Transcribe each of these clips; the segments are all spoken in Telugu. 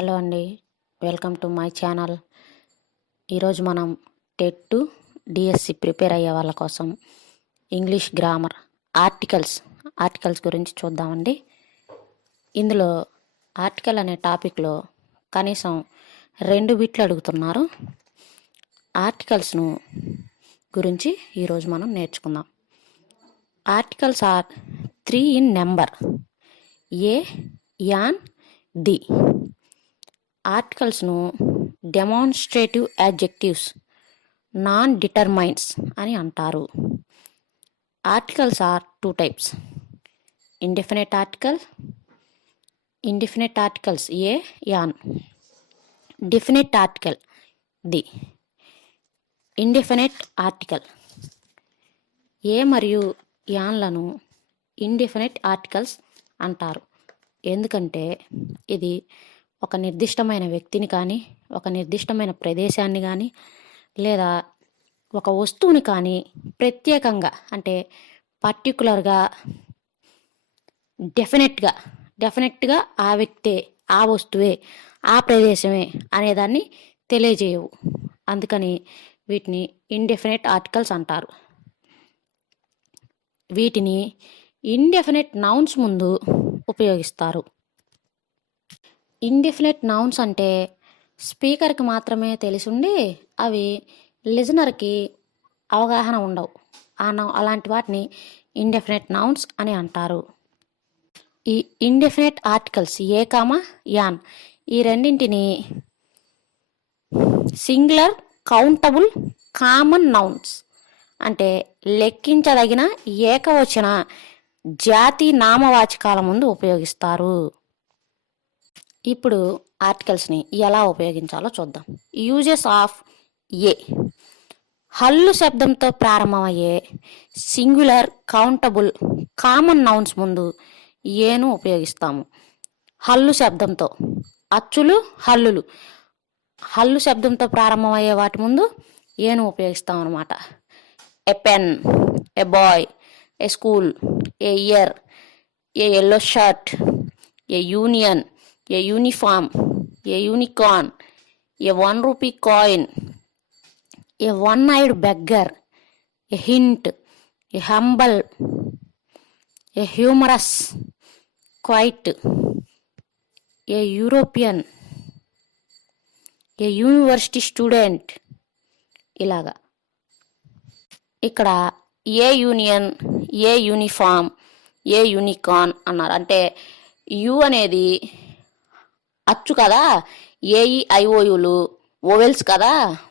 హలో అండి, వెల్కమ్ టు మై ఛానల్. ఈరోజు మనం టెట్ డిఎస్సి ప్రిపేర్ అయ్యే వాళ్ళ కోసం ఇంగ్లీష్ గ్రామర్ ఆర్టికల్స్ గురించి చూద్దామండి. ఇందులో ఆర్టికల్ అనే టాపిక్లో కనీసం 2 బిట్లు అడుగుతున్నారు. ఆర్టికల్స్ను గురించి ఈరోజు మనం నేర్చుకుందాం. Articles are 3 in number: a, an, the. ఆర్టికల్స్ను డెమాన్స్ట్రేటివ్ యాడ్జెక్టివ్స్, నాన్ డిటర్మైన్స్ అని అంటారు. Articles are 2 types: indefinite articles a, an. Definite article the. Indefinite article a మరియు యాన్లను ఇండెఫినెట్ ఆర్టికల్స్ అంటారు. ఎందుకంటే ఇది ఒక నిర్దిష్టమైన వ్యక్తిని కానీ, ఒక నిర్దిష్టమైన ప్రదేశాన్ని కానీ, లేదా ఒక వస్తువుని కానీ ప్రత్యేకంగా అంటే పర్టికులర్గా డెఫినెట్గా ఆ వ్యక్తే, ఆ వస్తువే, ఆ ప్రదేశమే అనేదాన్ని తెలియజేయవు. అందుకని వీటిని ఇండెఫినెట్ ఆర్టికల్స్ అంటారు. వీటిని ఇండెఫినెట్ నౌన్స్ ముందు ఉపయోగిస్తారు. ఇండెఫినెట్ నౌన్స్ అంటే స్పీకర్కి మాత్రమే తెలిసుండి అవి లిజనర్కి అవగాహన ఉండవు. అలాంటి వాటిని ఇండెఫినెట్ నౌన్స్ అని అంటారు. ఈ ఇండెఫినెట్ ఆర్టికల్స్ ఏ, యాన్ ఈ రెండింటిని సింగులర్, కౌంటబుల్, కామన్ నౌన్స్ అంటే లెక్కించదగిన ఏకవచన జాతి నామవాచకాల ముందు ఉపయోగిస్తారు. ఇప్పుడు ఆర్టికల్స్ని ఎలా ఉపయోగించాలో చూద్దాం. యూజెస్ ఆఫ్ ఏ: హల్లు శబ్దంతో ప్రారంభమయ్యే సింగులర్, కౌంటబుల్, కామన్ నౌన్స్ ముందు ఏను ఉపయోగిస్తాము. హల్లు శబ్దంతో, అచ్చులు, హల్లులు, హల్లు శబ్దంతో ప్రారంభమయ్యే వాటి ముందు ఏను ఉపయోగిస్తాం అన్నమాట. A pen, a boy, a school, a year, a yellow shirt, a union, a uniform, a unicorn, a 1 rupee coin, a one eyed beggar, a hint, a humble, a humorous, quiet, a European, a university student. ఇలాగా ఇక్కడ a union, a uniform, a unicorn అన్నారు. అంటే యు అనేది అచ్చు కదా, ఏఈ ఐఓయులు ఓవెల్స్ కదా,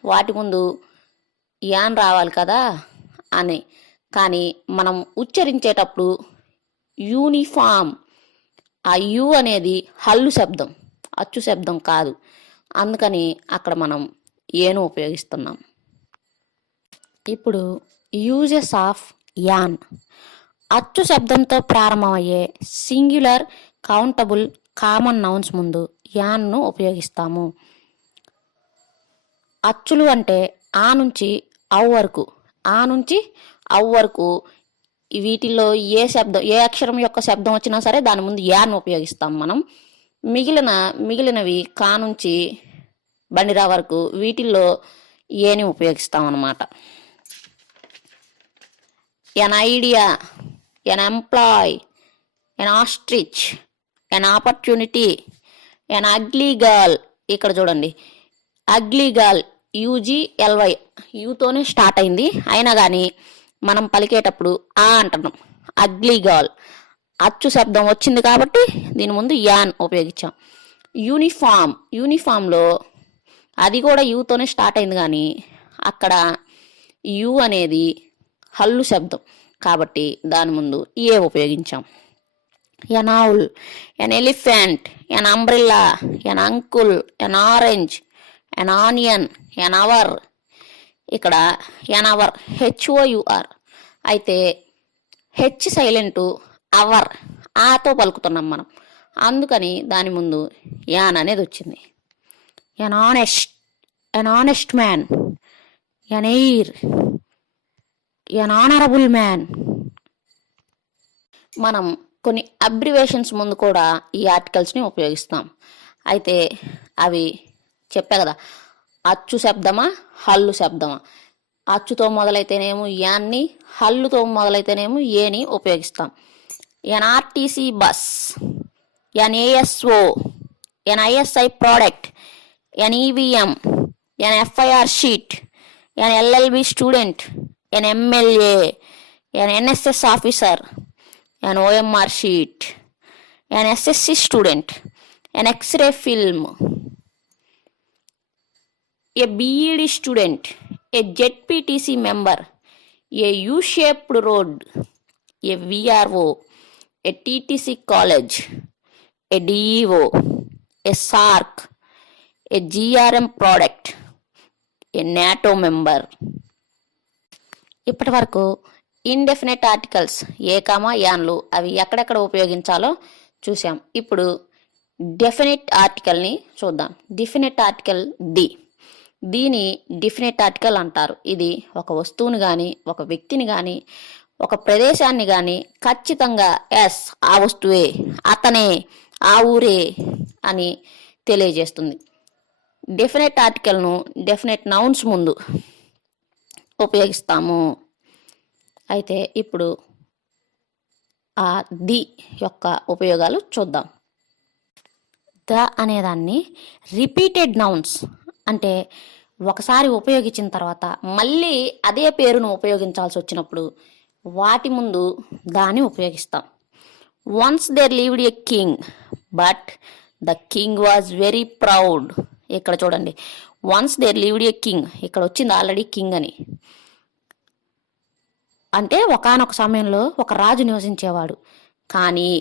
వాటి ముందు యాన్ రావాలి కదా అని. కానీ మనం ఉచ్చరించేటప్పుడు యూనిఫామ్, ఆ యు అనేది హల్లు శబ్దం, అచ్చు శబ్దం కాదు. అందుకని అక్కడ మనం ఏను ఉపయోగిస్తున్నాం. ఇప్పుడు యూజెస్ ఆఫ్ యాన్: అచ్చు శబ్దంతో ప్రారంభమయ్యే సింగులర్, కౌంటబుల్, కామన్ నౌన్స్ ముందు యాన్ను ఉపయోగిస్తాము. అచ్చులు అంటే ఆ నుంచి ఔ వరకు వీటిల్లో ఏ అక్షరం యొక్క శబ్దం వచ్చినా సరే దాని ముందు యాన్ ఉపయోగిస్తాం మనం. మిగిలినవి కా నుంచి బండిరా వరకు వీటిల్లో ఏని ఉపయోగిస్తాం అన్నమాట. An idea, an employ, an ostrich, an opportunity, an ugly girl. ఇక్కడ చూడండి, అగ్లీ గర్ల్ యూజీఎల్వై యూతోనే స్టార్ట్ అయింది, అయినా కానీ మనం పలికేటప్పుడు ఆ అంటున్నాం. అగ్లీ గర్ల్ అచ్చు శబ్దం వచ్చింది కాబట్టి దీని ముందు యాన్ ఉపయోగించాం. యూనిఫామ్లో అది కూడా యూతోనే స్టార్ట్ అయింది, కానీ అక్కడ యు అనేది హల్లు శబ్దం కాబట్టి దాని ముందు ఏ ఉపయోగించాం. An owl, an elephant, an umbrella, an uncle, an orange, an onion, an hour. ఇక్కడ ఎన్ అవర్ HOUR అయితే హెచ్ సైలెంటు, అవర్ ఆతో పలుకుతున్నాం మనం, అందుకని దాని ముందు యాన్ అనేది వచ్చింది. An honest man, an air, an honourable man. మనం కొన్ని అబ్రివేషన్స్ ముందు కూడా ఈ ఆర్టికల్స్ని ఉపయోగిస్తాం. అయితే అవి చెప్పా కదా, అచ్చు శబ్దమా హల్లు శబ్దమా. అచ్చుతో మొదలైతేనేమో యాన్ని, హల్లుతో మొదలైతేనేమో ఏని ఉపయోగిస్తాం. An RTC bus, an ASO, an ISI product, an EVM, an FIR sheet, an LLB student, an MLA, an NSS officer, an OMR sheet, an SSC student, an X ray film, a BEd student, a ZPTC member, a U shaped road, a VRO, a TTC college, a DEO, a SAARC, a GRM product, a NATO member. ఇప్పటి వరకు ఇండెఫినెట్ ఆర్టికల్స్ ఏ కామా యాన్లు అవి ఎక్కడెక్కడ ఉపయోగించాలో చూసాం. ఇప్పుడు డెఫినెట్ ఆర్టికల్ని చూద్దాం. Definite article the. దీని డెఫినెట్ ఆర్టికల్ అంటారు. ఇది ఒక వస్తువుని కానీ, ఒక వ్యక్తిని కానీ, ఒక ప్రదేశాన్ని కానీ ఖచ్చితంగా ఎస్ ఆ వస్తువే, అతనే, ఆ ఊరే అని తెలియజేస్తుంది. డెఫినెట్ ఆర్టికల్ను డెఫినెట్ నౌన్స్ ముందు ఉపయోగిస్తాము. అయితే ఇప్పుడు ఆ ది యొక్క ఉపయోగాలు చూద్దాం. ద అనేదాన్ని రిపీటెడ్ నౌన్స్ అంటే ఒకసారి ఉపయోగించిన తర్వాత మళ్ళీ అదే పేరును ఉపయోగించాల్సి వచ్చినప్పుడు వాటి ముందు దాన్ని ఉపయోగిస్తాం. Once there lived a king but the king was very proud. ఇక్కడ చూడండి, once there lived a king, ఇక్కడ వచ్చింది ఆల్రెడీ కింగ్ అని. అంటే ఒకానొక సమయంలో ఒక రాజు నివసించేవాడు, కానీ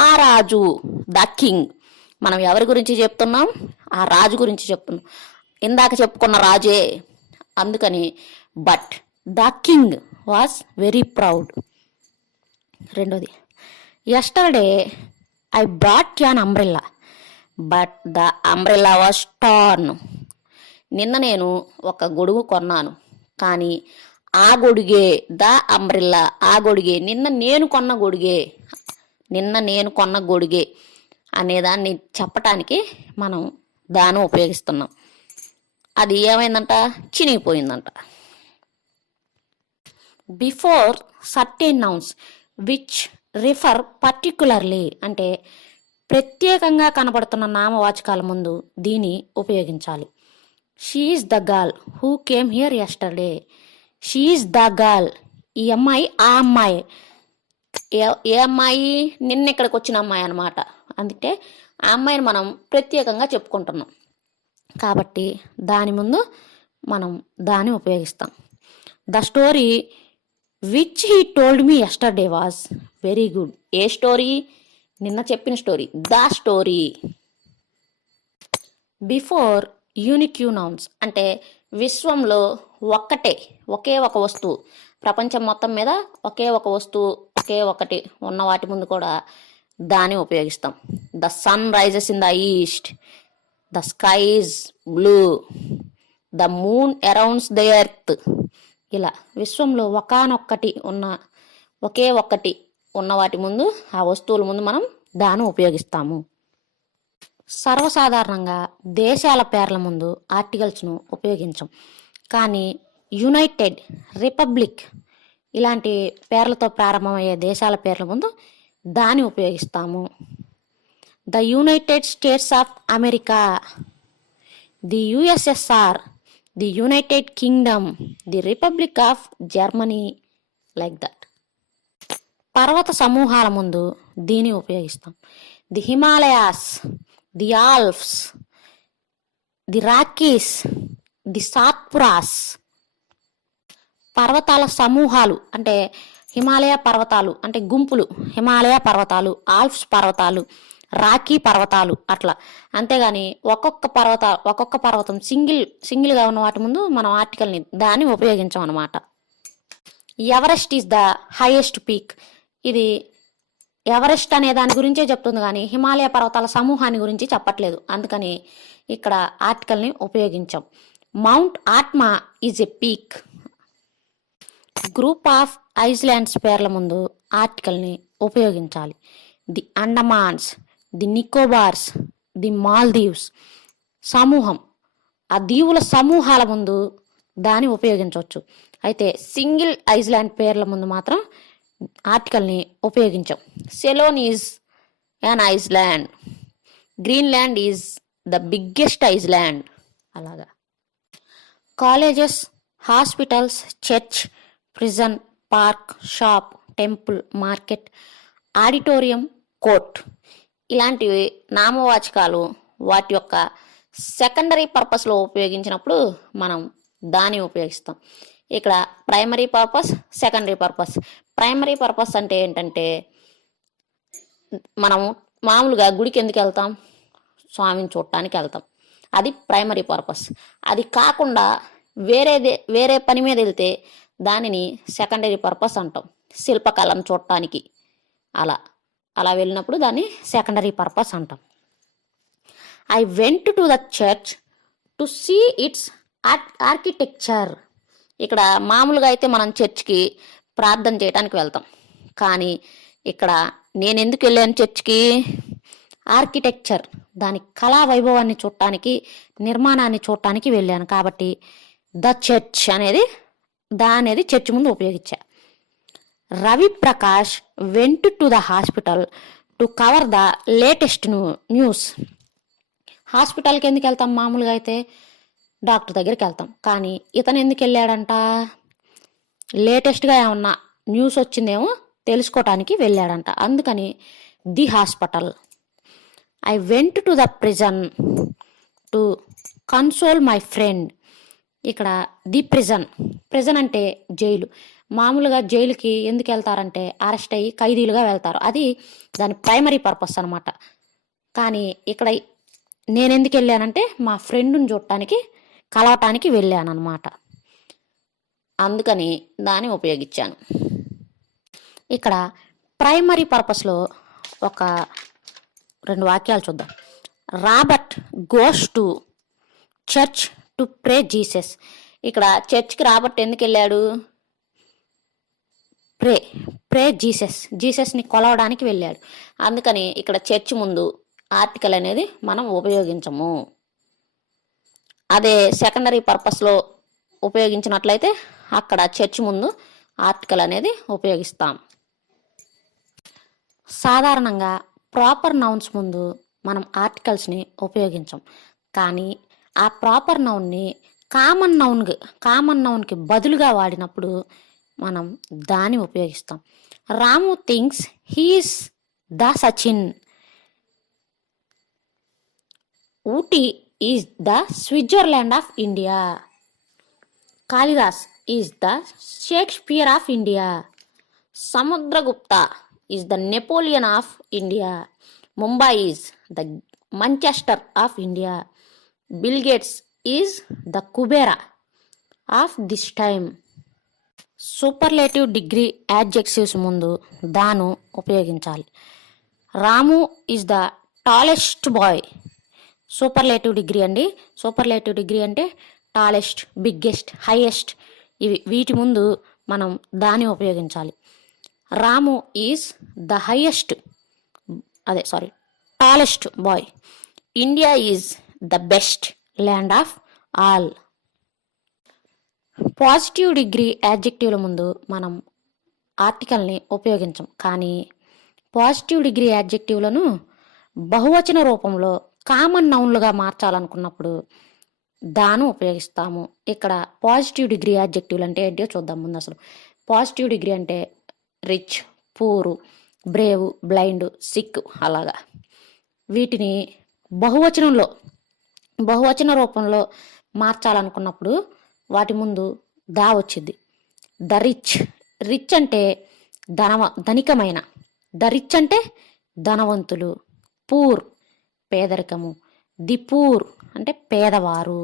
ఆ రాజు ద కింగ్, మనం ఎవరి గురించి చెప్తున్నాం? ఆ రాజు గురించి చెప్తున్నాం. ఇందాక చెప్పుకున్న రాజే, అందుకని but the king was very proud. రెండోది, yesterday I brought an umbrella but the umbrella was torn. నిన్న నేను ఒక గొడుగు కొన్నాను, కానీ ఆ గొడుగే, ద అంబ్రెల్లా ఆ గొడుగే, నిన్న నేను కొన్న గొడుగే అనేదాన్ని చెప్పటానికి మనం దాన్ని ఉపయోగిస్తున్నాం. అది ఏమైందంట? చినిగిపోయిందంట. Before certain nouns which refer particularly అంటే ప్రత్యేకంగా కనబడుతున్న నామవాచకాల ముందు దీన్ని ఉపయోగించాలి. She is the girl who came here yesterday. She is the girl, ఈ అమ్మాయి ఆ అమ్మాయి. ఏ అమ్మాయి? నిన్న ఇక్కడికి వచ్చిన అమ్మాయి అనమాట. అందుకే ఆ అమ్మాయిని మనం ప్రత్యేకంగా చెప్పుకుంటున్నాం కాబట్టి దాని ముందు మనం దాన్ని ఉపయోగిస్తాం. The story which he told me yesterday was very good. A story? నిన్న చెప్పిన story, the story. Before unique nouns అంటే విశ్వంలో ఒకే ఒక వస్తువు, ప్రపంచం మొత్తం మీద ఒకే ఒక వస్తువు, ఒకే ఒకటి ఉన్న వాటి ముందు కూడా దాన్ని ఉపయోగిస్తాం. The sun rises in the east, the sky is blue, the moon arounds the earth. ఇలా విశ్వంలో ఒకే ఒక్కటి ఉన్న వాటి ముందు, ఆ వస్తువుల ముందు మనం దాన్ని ఉపయోగిస్తాము. సర్వసాధారణంగా దేశాల పేర్ల ముందు ఆర్టికల్స్ను ఉపయోగించం, కానీ యునైటెడ్, రిపబ్లిక్ ఇలాంటి పేర్లతో ప్రారంభమయ్యే దేశాల పేర్ల ముందు దాన్ని ఉపయోగిస్తాము. The United States of America, the USSR, the United Kingdom, the Republic of Germany, like that. పర్వత సమూహాల ముందు దీన్ని ఉపయోగిస్తాం. The Himalayas, the Alps, the Rockies, the Satpuras. పర్వతాల సమూహాలు అంటే హిమాలయ పర్వతాలు అంటే గుంపులు, హిమాలయ పర్వతాలు, ఆల్ప్స్ పర్వతాలు, రాకీ పర్వతాలు అట్లా. అంతేగాని ఒక్కొక్క పర్వతం సింగిల్గా ఉన్న వాటి ముందు మనం ఆర్టికల్ని దాన్ని ఉపయోగించాం అనమాట. Everest is the highest peak. ఇది ఎవరెస్ట్ అనే దాని గురించే చెప్తుంది, కానీ హిమాలయ పర్వతాల సమూహాన్ని గురించి చెప్పట్లేదు. అందుకని ఇక్కడ ఆర్టికల్ని ఉపయోగించాం. Mount Atma is a peak. Group of islands పేర్ల ముందు ఆర్టికల్ని ఉపయోగించాలి. The Andamans, the Nicobars, the Maldives, సమూహం, ఆ దీవుల సమూహాల ముందు దాన్ని ఉపయోగించవచ్చు. అయితే సింగిల్ ఐస్లాండ్ పేర్ల ముందు మాత్రం ఆర్టికల్ని ఉపయోగించాం. Ceylon is an island, Greenland is the biggest island. అలాగా colleges, hospitals, church, prison, park, shop, temple, market, auditorium, court ఇలాంటివి నామవాచకాలు వాటి యొక్క సెకండరీ పర్పస్లో ఉపయోగించినప్పుడు మనం దాన్ని ఉపయోగిస్తాం. ఇక్కడ primary purpose, secondary purpose. Primary purpose అంటే ఏంటంటే మనం మామూలుగా గుడికి ఎందుకు వెళ్తాం? స్వామిని చూడటానికి వెళ్తాం. అది ప్రైమరీ పర్పస్. అది కాకుండా వేరే పని మీద వెళ్తే దానిని సెకండరీ పర్పస్ అంటాం. శిల్పకళను చూడటానికి అలా వెళ్ళినప్పుడు దాన్ని సెకండరీ పర్పస్ అంటాం. I went to the church to see its architecture. ఇక్కడ మామూలుగా అయితే మనం చర్చ్కి ప్రార్థన చేయడానికి వెళ్తాం. కానీ ఇక్కడ నేను ఎందుకు వెళ్ళాను చర్చ్కి? ఆర్కిటెక్చర్, దాని కళా వైభవాన్ని చూడటానికి, నిర్మాణాన్ని చూడటానికి వెళ్ళాను. కాబట్టి ద చర్చ్ అనేది చర్చ్ ముందు ఉపయోగించా. Ravi Prakash went to the hospital to cover the latest news. హాస్పిటల్కి ఎందుకు వెళ్తాం? మామూలుగా అయితే డాక్టర్ దగ్గరికి వెళ్తాం. కానీ ఇతను ఎందుకు వెళ్ళాడంట? లేటెస్ట్గా ఏమన్నా న్యూస్ వచ్చిందేమో తెలుసుకోవటానికి వెళ్ళాడంట. అందుకని the hospital. I went to the prison to console my friend. ఇక్కడ ది ప్రిజన్ అంటే జైలు. మామూలుగా జైలుకి ఎందుకు వెళ్తారంటే అరెస్ట్ అయ్యి ఖైదీలుగా వెళ్తారు. అది దాని ప్రైమరీ పర్పస్ అనమాట. కానీ ఇక్కడ నేను ఎందుకు వెళ్ళానంటే మా ఫ్రెండ్ని చూడటానికి, కలవటానికి వెళ్ళాను అనమాట. అందుకని దాన్ని ఉపయోగించాను. ఇక్కడ ప్రైమరీ పర్పస్లో ఒక 2 వాక్యాలు చూద్దాం. Robert goes to church to pray Jesus. ఇక్కడ చర్చ్కి రాబర్ట్ ఎందుకు వెళ్ళాడు? ప్రే జీసస్ని కొలవడానికి వెళ్ళాడు. అందుకని ఇక్కడ చర్చ్ ముందు ఆర్టికల్ అనేది మనం ఉపయోగించము. అదే సెకండరీ పర్పస్లో ఉపయోగించినట్లయితే అక్కడ చర్చ్ ముందు ఆర్టికల్ అనేది ఉపయోగిస్తాం. సాధారణంగా ప్రాపర్ నౌన్స్ ముందు మనం ఆర్టికల్స్ని ఉపయోగించం. కానీ ఆ ప్రాపర్ నౌన్ని కామన్ నౌన్కి బదులుగా వాడినప్పుడు మనం దాన్ని ఉపయోగిస్తాం. Ramu thinks he's the Sachin. Ooty is the Switzerland of India. Kalidas is the Shakespeare of India. Samudragupta is the Napoleon of India. Mumbai is the Manchester of India. Bill Gates is the Kubera of this time. Superlative degree adjectives ముందు దాను ఉపయోగించాలి. Ramu is the tallest boy. Superlative degree అంటే టాలెస్ట్, బిగ్గెస్ట్, హైయెస్ట్ వీటి ముందు మనం దాన్ని ఉపయోగించాలి. Ramu is the tallest boy. India is the best land of all. Positive degree యాడ్జెక్టివ్ల ముందు మనం ఆర్టికల్ని ఉపయోగించం. కానీ పాజిటివ్ డిగ్రీ యాడ్జెక్టివ్లను బహువచన రూపంలో కామన్ నౌన్లుగా మార్చాలనుకున్నప్పుడు దాను ఉపయోగిస్తాము. ఇక్కడ పాజిటివ్ డిగ్రీ యాడ్జెక్టివ్లు అంటే ఏంటో చూద్దాం ముందు. అసలు పాజిటివ్ డిగ్రీ అంటే రిచ్, పూరు, బ్రేవ్, బ్లైండ్, సిక్ అలాగా. వీటిని బహువచన రూపంలో మార్చాలనుకున్నప్పుడు వాటి ముందు దా వచ్చింది. ద రిచ్ అంటే ధనికమైన. ద రిచ్ అంటే ధనవంతులు. పూర్ పేదరికము. ది పూర్ అంటే పేదవారు.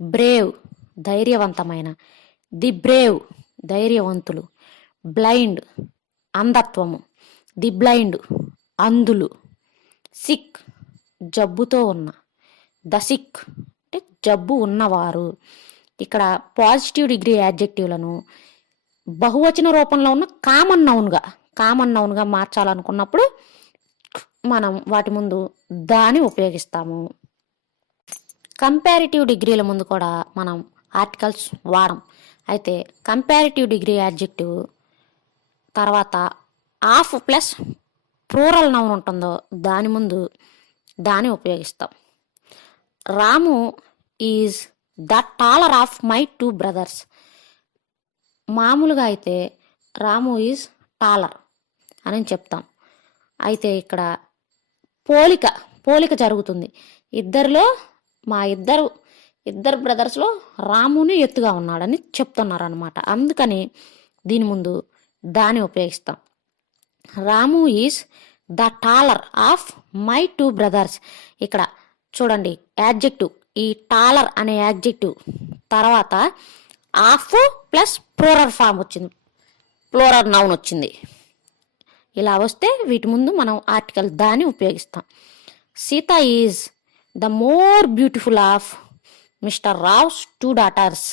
బ్రేవ్ ధైర్యవంతమైన. ది బ్రేవ్ ధైర్యవంతులు. బ్లైండ్ అంధత్వము. ది బ్లైండ్ అంధులు. సిక్ జబ్బుతో ఉన్న. ద సిక్ అంటే జబ్బు ఉన్నవారు. ఇక్కడ పాజిటివ్ డిగ్రీ యాడ్జెక్టివ్లను బహువచన రూపంలో ఉన్న కామన్ నౌన్గా మార్చాలనుకున్నప్పుడు మనం వాటి ముందు దాని ఉపయోగిస్తాము. కంపారిటివ్ డిగ్రీల ముందు కూడా మనం ఆర్టికల్స్ వాడం. అయితే కంపారిటివ్ డిగ్రీ యాడ్జెక్టివ్ తర్వాత ఆఫ్ ప్లస్ ప్లూరల్ నౌన్ ఉంటుందో దాని ముందు దాని ఉపయోగిస్తాం. Ramu is the taller of my 2 brothers. మామూలుగా అయితే రాము ఈజ్ టాలర్ అని చెప్తాం. అయితే ఇక్కడ పోలిక జరుగుతుంది. మా ఇద్దరు బ్రదర్స్లో రాముని ఎత్తుగా ఉన్నాడని చెప్తున్నారు అనమాట. అందుకని దీని ముందు దాని ఉపయోగిస్తాం. Ramu is the taller of my 2 brothers. ఇక్కడ చూడండి యాడ్జెక్టివ్, ఈ టాలర్ అనే యాడ్జెక్టివ్ తర్వాత ఆఫ్ ప్లస్ ప్లూరల్ ఫామ్ వచ్చింది, ప్లూరల్ నౌన్ వచ్చింది. ఇలా వస్తే వీటి ముందు మనం ఆర్టికల్ దాన్ని ఉపయోగిస్తాం. Sita is the more beautiful of mister Rao's 2 daughters.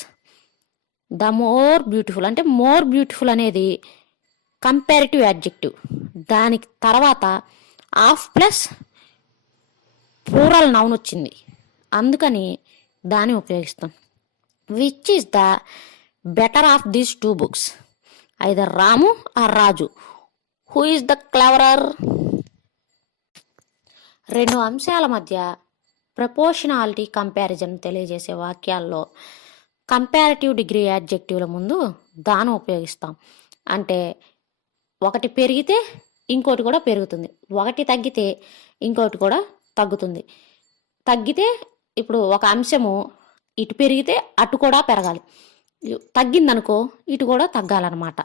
The more beautiful అంటే మోర్ బ్యూటిఫుల్ అనేది కంపారిటివ్ యాడ్జెక్టివ్, దానికి తర్వాత ఆఫ్ ప్లస్ ప్లూరల్ నౌన్ వచ్చింది, అందుకని దాన్ని ఉపయోగిస్తాం. Which is the better of these 2 books, either Ramu or Raju. Who is the cleverer? 2 అంశాల మధ్య ప్రపోర్షనాలిటీ కంపారిజన్ తెలియజేసే వాక్యాల్లో కంపారిటివ్ డిగ్రీ యాడ్జెక్టివ్ల ముందు దాన్ని ఉపయోగిస్తాం. అంటే ఒకటి పెరిగితే ఇంకోటి కూడా పెరుగుతుంది, ఒకటి తగ్గితే ఇంకోటి కూడా తగ్గుతుంది. తగ్గితే ఇప్పుడు ఒక అంశము ఇటు పెరిగితే అటు కూడా పెరగాలి, తగ్గిందనుకో ఇటు కూడా తగ్గాలన్నమాట.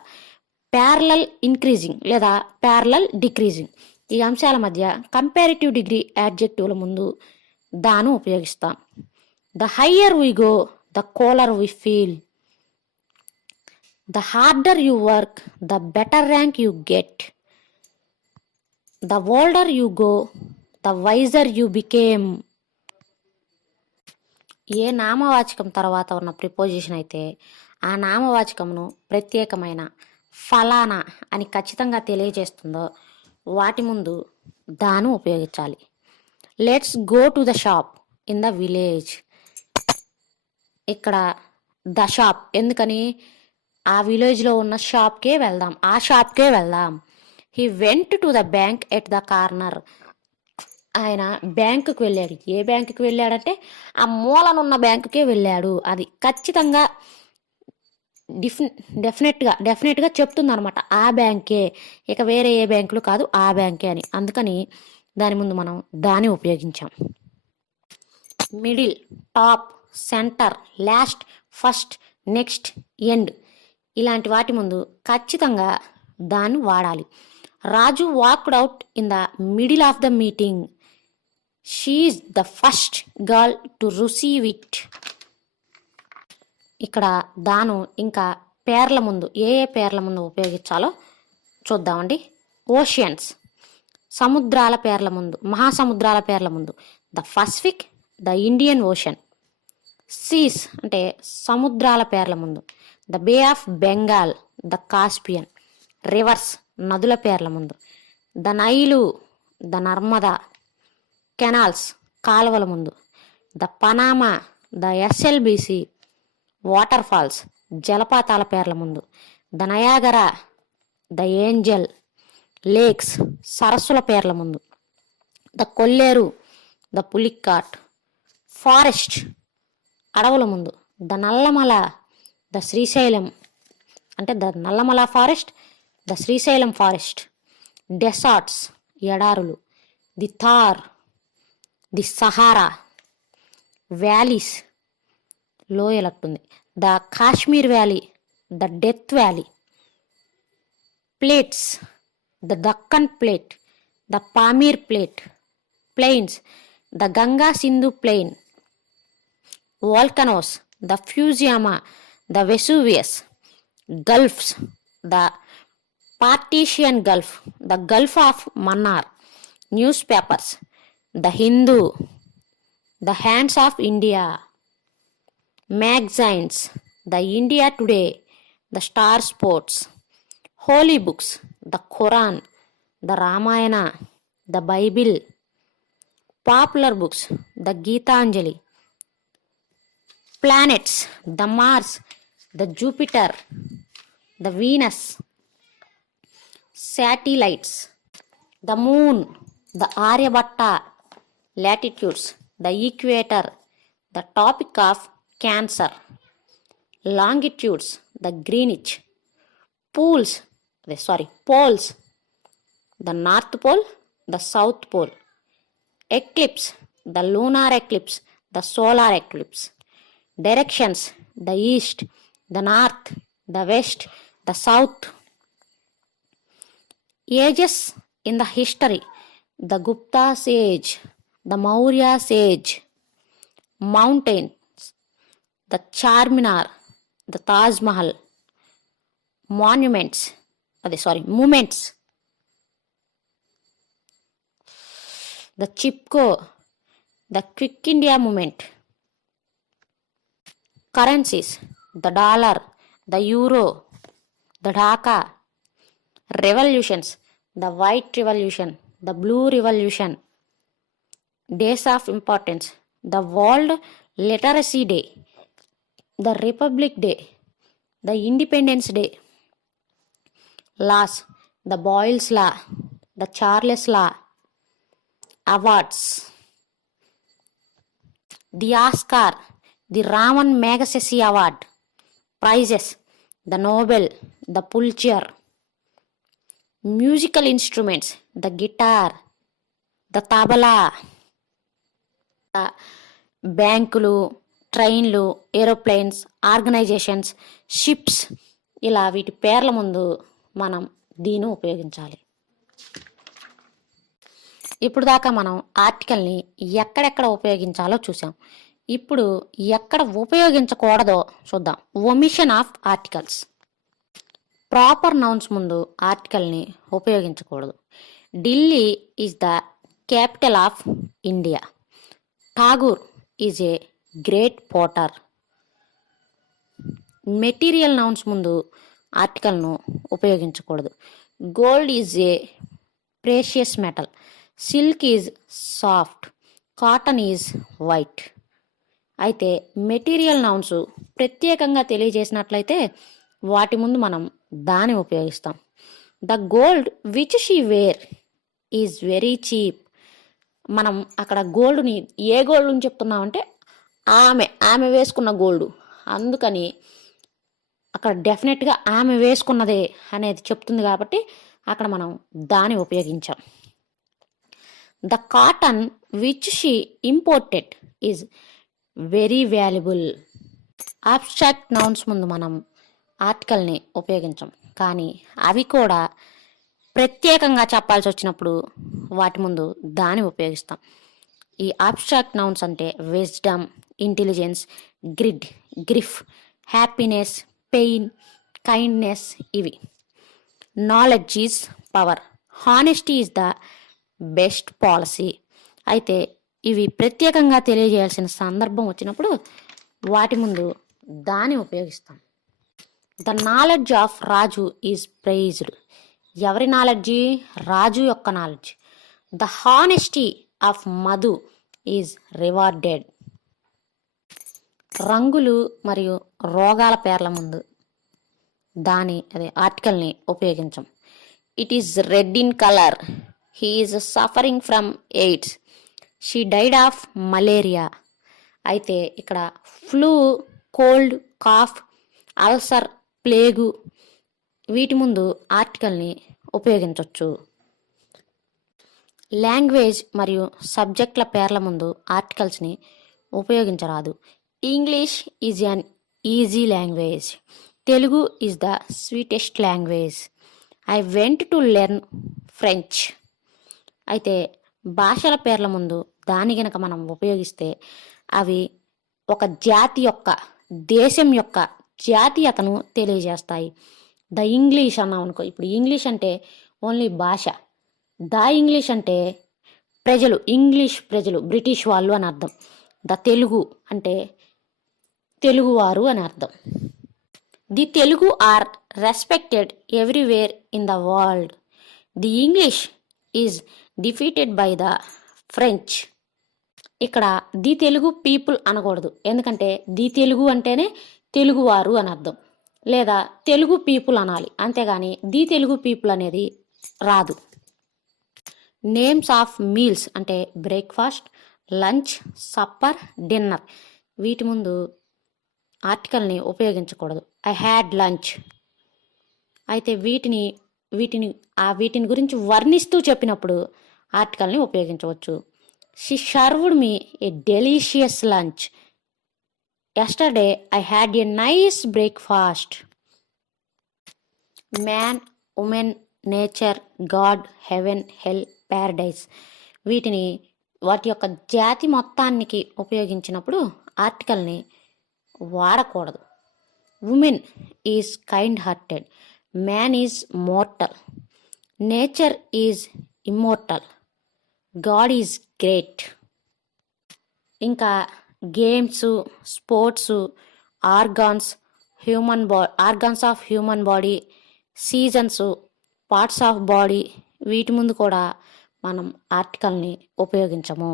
ప్యారలల్ ఇంక్రీజింగ్ లేదా ప్యారలల్ డిక్రీజింగ్, ఈ అంశాల మధ్య కంపారిటివ్ డిగ్రీ యాడ్జెక్టివ్ల ముందు దాన్ని ఉపయోగిస్తాం. The higher we go the cooler we feel. The harder you work the better rank you get. The older you go the wiser you became. ఏ నామవాచకం తర్వాత ఉన్న ప్రిపోజిషన్ అయితే ఆ నామవాచకమును ప్రత్యేకమైన ఫలానా అని ఖచ్చితంగా తెలియజేస్తుందో వాటి ముందు దాన్ని ఉపయోగించాలి. Let's go to the shop in the village. ఇక్కడ ద షాప్ ఎందుకని, ఆ విలేజ్లో ఉన్న షాప్కే వెళ్దాం, ఆ షాప్కే వెళ్దాం. He went to the bank at the corner. ఆయన బ్యాంకుకి వెళ్ళాడు. ఏ బ్యాంకుకి వెళ్ళాడంటే ఆ మూలనున్న బ్యాంకుకే వెళ్ళాడు. అది ఖచ్చితంగా డెఫినెట్గా చెప్తుంది అనమాట, ఆ బ్యాంకే, ఇక వేరే ఏ బ్యాంకులు కాదు, ఆ బ్యాంకే అని. అందుకని దాని ముందు మనం దాన్ని ఉపయోగించాం. Middle, top, centre, last, first, next, end ఇలాంటి వాటి ముందు ఖచ్చితంగా దాన్ని వాడాలి. Raju walked out in the middle of the meeting. She is the first girl to receive it. ఇక్కడ దాను ఇంకా పేర్ల ముందు ఏ పేర్ల ముందు ఉపయోగించాలో చూద్దామండి. ఓషియన్స్, సముద్రాల పేర్ల ముందు, మహాసముద్రాల పేర్ల ముందు the Pacific, the Indian Ocean. Seas అంటే సముద్రాల పేర్ల ముందు the bay of Bengal, the Caspian. Rivers నదుల పేర్ల ముందు the Nile, the Narmada. Canals కాలువల ముందు the Panama, the SLBC. Waterfalls జలపాతాల పేర్ల ముందు the Niagara, the Angel. Lakes సరస్సుల పేర్ల ముందు the Kolleru, the Pulicat. Forest అడవుల ముందు ద నల్లమల, ద శ్రీశైలం అంటే the Nallamala forest, the Srisailam forest. Deserts ఎడారులు, the Thar, the Sahara. Valleys లోయలట్టుంది, the Kashmir valley, the Death Valley. Plates the Deccan plate, the Pamir plate. Plains the Ganga Sindhu plain. Volcanoes the Fujiyama, the Vesuvius. Gulfs the Persian gulf, the gulf of Mannar. Newspapers the Hindu, the hands of India. Magazines the India Today, the Star Sports. Holy books the Quran, the Ramayana, the Bible. Popular books, the Geetanjali. Planets, the Mars, the Jupiter, the Venus. Satellites, the moon, the Aryabhatta. Latitudes, the equator, the topic of Cancer. Longitudes, the Greenwich. Poles, the North Pole, the South Pole. Eclipse, the lunar eclipse, the solar eclipse. Directions, the east, the north, the west, the south. Ages in the history, the Gupta's age, the Maurya's age. Mountains, the Charminar, the Taj Mahal. Moments, the Chipko, the Quick India movement. Currencies, the dollar, the euro, the Dhaka. Revolutions, the white revolution, the blue revolution. Days of importance, the World Literacy Day, the Republic Day, the Independence Day. Laws, the Boyle's Law, the Charles Law. Awards, the Oscar, the Raman Magsaysay Award. Prizes, the Nobel, the Pulitzer. Musical instruments, the guitar, the tabla. బ్యాంకులు, ట్రైన్లు, ఏరోప్లేన్స్, ఆర్గనైజేషన్స్, షిప్స్, ఇలా వీటి పేర్ల ముందు మనం దీన్ని ఉపయోగించాలి. ఇప్పుడు దాకా మనం ఆర్టికల్ని ఎక్కడెక్కడ ఉపయోగించాలో చూసాం. ఇప్పుడు ఎక్కడ ఉపయోగించకూడదో చూద్దాం. Omission of articles. Proper nouns ముందు ఆర్టికల్ని ఉపయోగించకూడదు. Delhi is the capital of India. Tagore is a great poet. Material nouns ముందు ఆర్టికల్ను ఉపయోగించకూడదు. Gold is a precious metal. Silk is soft. Cotton is white. అయితే మెటీరియల్ నౌన్స్ ప్రత్యేకంగా తెలియజేసినట్లయితే వాటి ముందు మనం దాన్ని ఉపయోగిస్తాం. The gold which she wear is very cheap. మనం అక్కడ గోల్డ్ని ఏ గోల్డ్ అని చెప్తున్నామంటే ఆమె వేసుకున్న గోల్డ్, అందుకని అక్కడ డెఫినెట్గా ఆమె వేసుకున్నదే అనేది చెప్తుంది కాబట్టి అక్కడ మనం దాన్ని ఉపయోగించాం. The cotton which she imported is very valuable. Abstract nouns ముందు మనం ఆర్టికల్ని ఉపయోగించాం, కానీ అవి కూడా ప్రత్యేకంగా చెప్పాల్సి వచ్చినప్పుడు వాటి ముందు దాన్ని ఉపయోగిస్తాం. ఈ అబ్స్ట్రాక్ట్ నౌన్స్ అంటే wisdom, intelligence, greed, grief, happiness, pain, kindness ఇవి. Knowledge is power. Honesty is the best policy. అయితే ఇవి ప్రత్యేకంగా తెలియజేయాల్సిన సందర్భం వచ్చినప్పుడు వాటి ముందు దాన్ని ఉపయోగిస్తాం. The knowledge of Raju is prized. ఎవరి నాలెడ్జి? రాజు యొక్క knowledge. The honesty of Madhu is rewarded. రంగులు మరియు రోగాల పేర్ల ముందు ఆర్టికల్ని ఉపయోగించం. It is red in colour. He is suffering from AIDS. She died of malaria. అయితే ఇక్కడ flu, cold, cough, ulcer, plague వీటి ముందు ఆర్టికల్ని ఉపయోగించవచ్చు. లాంగ్వేజ్ మరియు సబ్జెక్టుల పేర్ల ముందు ఆర్టికల్స్ని ఉపయోగించరాదు. English is an easy language. Telugu is the sweetest language. I went to learn French. అయితే భాషల పేర్ల ముందు దాని గనక మనం ఉపయోగిస్తే అవి ఒక జాతి యొక్క, దేశం యొక్క జాతీయతను తెలియజేస్తాయి. ద ఇంగ్లీష్ అన్నాం అనుకో, ఇప్పుడు ఇంగ్లీష్ అంటే ఓన్లీ భాష. ద ఇంగ్లీష్ అంటే ప్రజలు, ఇంగ్లీష్ ప్రజలు, బ్రిటిష్ వాళ్ళు అని అర్థం. ద తెలుగు అంటే తెలుగువారు అని అర్థం. The Telugu are respected everywhere in the world. The English is defeated by the French. ఇక్కడ ది తెలుగు పీపుల్ అనకూడదు, ఎందుకంటే ది తెలుగు అంటేనే తెలుగువారు అని అర్థం, లేదా తెలుగు పీపుల్ అనాలి, అంతేగాని ది తెలుగు పీపుల్ అనేది రాదు. నేమ్స్ ఆఫ్ మీల్స్ అంటే బ్రేక్ఫాస్ట్, లంచ్, సప్పర్, డిన్నర్, వీటి ముందు ఆర్టికల్ని ఉపయోగించకూడదు. I had lunch. అయితే వీటిని గురించి వర్ణిస్తూ చెప్పినప్పుడు ఆర్టికల్ని ఉపయోగించవచ్చు. She served me a delicious lunch. Yesterday I had a nice breakfast. Man, women, nature, God, heaven, hell, paradise, వాటి యొక్క జాతి మొత్తానికి ఉపయోగించినప్పుడు ఆర్టికల్ని వాడకూడదు. Women is kind hearted, man is mortal, nature is immortal, God is great. ఇంకా games, sports, organs of human body, seasons, parts of body, వీటి ముందు కూడా మనం ఆర్టికల్ని ఉపయోగించము.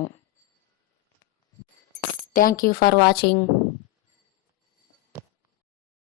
Thank you for watching.